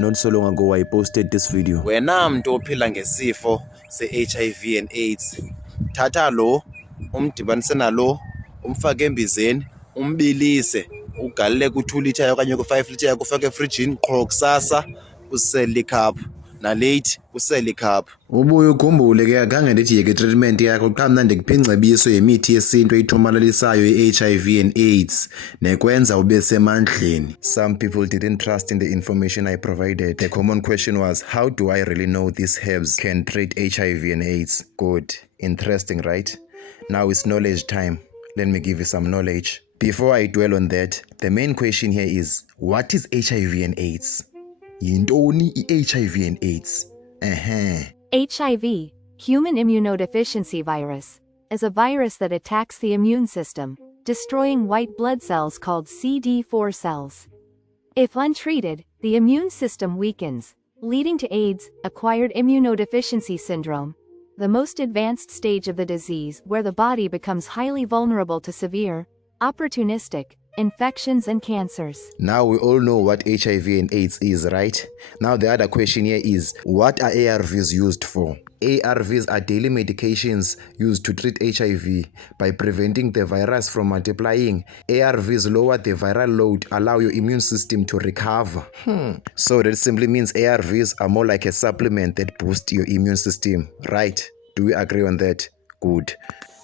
not so long ago I posted this video. Wena muntu ophila ngesifo se-HIV and AIDS, thatha lo umdibanise nalo, umfake embizeni, umbilise, ugalele ku2 litre okanye ku5 litre yakho, ufake efrijini qho kusasa usele ikhaphu, naleyithi usele ikhaphu. Ubuye ukhumbule ke akhange ndithi yeke treatment yakho qha mna ndikupha ingcebiso yemithi yesintu eyithomalalisayo i-HIV and AIDS nekwenza ube semandleni. Some people didn't trust in the information I provided. The common question was, how do I really know these herbs can treat HIV and AIDS? Good. Interesting, right? Now it's knowledge time. Let me give you some knowledge. Before I dwell on that, the main question here is, what is HIV and AIDS? Yintoni i-HIV and AIDS? HIV, human immunodeficiency virus, is a virus that attacks the immune system, destroying white blood cells called CD4 cells. If untreated, the immune system weakens, leading to AIDS, acquired immunodeficiency syndrome, the most advanced stage of the disease where the body becomes highly vulnerable to severe, opportunistic, infections and cancers. Now we all know what HIV and AIDS is, right? Now the other question here is, what are ARVs used for? ARVs are daily medications used to treat HIV by preventing the virus from multiplying. ARVs lower the viral load, allow your immune system to recover. So that simply means ARVs are more like a supplement that boosts your immune system, right? Do we agree on that? Good.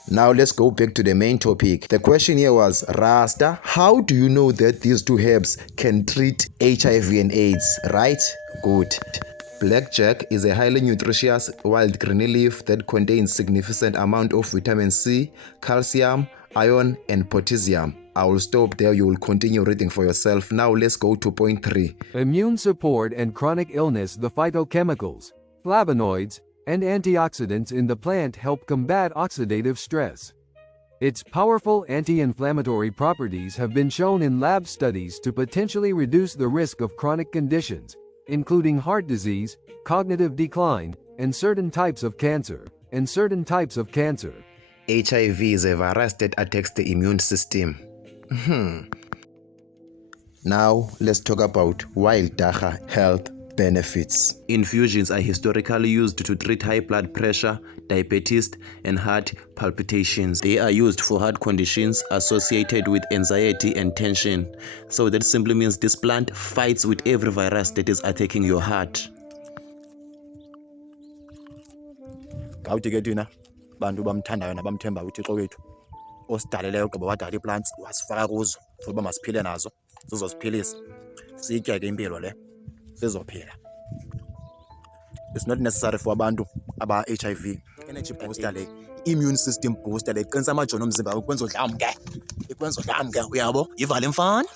Now let's go back to the main topic. The question here was, Rasta, how do you know that these two herbs can treat HIV and AIDS, right? Good. Blackjack is a highly nutritious wild green leaf that contains significant amount of vitamin C, calcium, iron, and potassium. I will stop there. You will continue reading for yourself. Now let's go to point 3. Immune support and chronic illness. The phytochemicals, flavonoids, and antioxidants in the plant help combat oxidative stress. Its powerful anti-inflammatory properties have been shown in lab studies to potentially reduce the risk of chronic conditions, including heart disease, cognitive decline, and certain types of cancer. HIV is a virus that attacks the immune system. Now let's talk about wild dagga health benefits. Infusions are historically used to treat high blood pressure, diabetes, and heart palpitations. They are used for heart conditions associated with anxiety and tension. So that simply means this plant fights with every virus that is attacking your heart. Ngawuthi ke thina bantu bamthandayo nabamthembayo uThixo wethu osidaleleyo gqiba wadala iplants wasifaka kuzo for uba masiphile nazo zizosiphilisa siyitye ke impilo le sizophila. It's not necessary for abantu aba-HIV. Energy booster le, immune system booster le, iqinisa amajoni omzimba ikwenza udlamke, uyabo, yivala imfana.